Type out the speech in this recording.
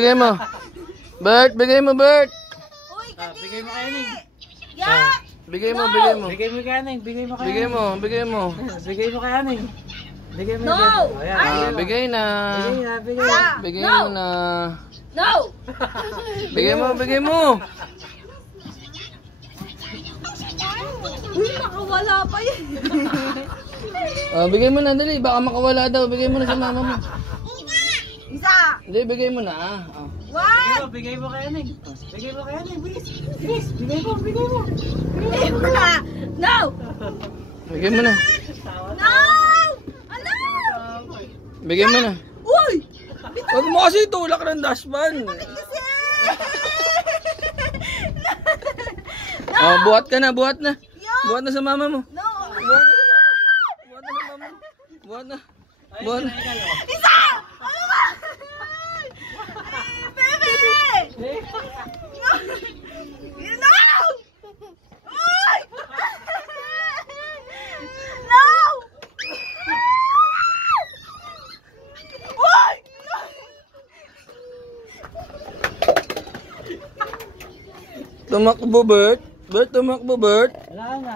Bigay mo. Bert, bigay mo, Bert. Uy, Bigay mo kay Ning. Ya! Bigay mo, bigay mo. Bigay mo kay Ning. Bigay mo kay Bigay mo, bigay mo. Bigay mo kay Ning. Bigay mo. No! Ayan. Bigay na. Bigay na. Bigay. Ya! Bigay No! mo na. No! Bigay mo, bigay mo. Uy, nakawala pa yun. Bigay mo na, dali. Baka makawala daw. Bigay mo na sa mama mo. Isa! Hindi, bigay mo na. One! Bigay mo kay Ning. Bigay mo kay Ning. Bilis. Bilis. Bigay mo. Bigay mo. Bigay mo na! No! Bigay mo na. No! Ano? Bigay mo na. Uy! Huwag mo kasi tulak ng dashpan. Kasi! Buhat ka na, buhat na. Buhat na sa mama mo. No! Buhat na sa mama mo. Buhat na. Buhat na. Isa! Ano ba? Bebe! No! Uy! No! Uy! Tumakbo, Bert. Bert, tumakbo, Bert. Wala na.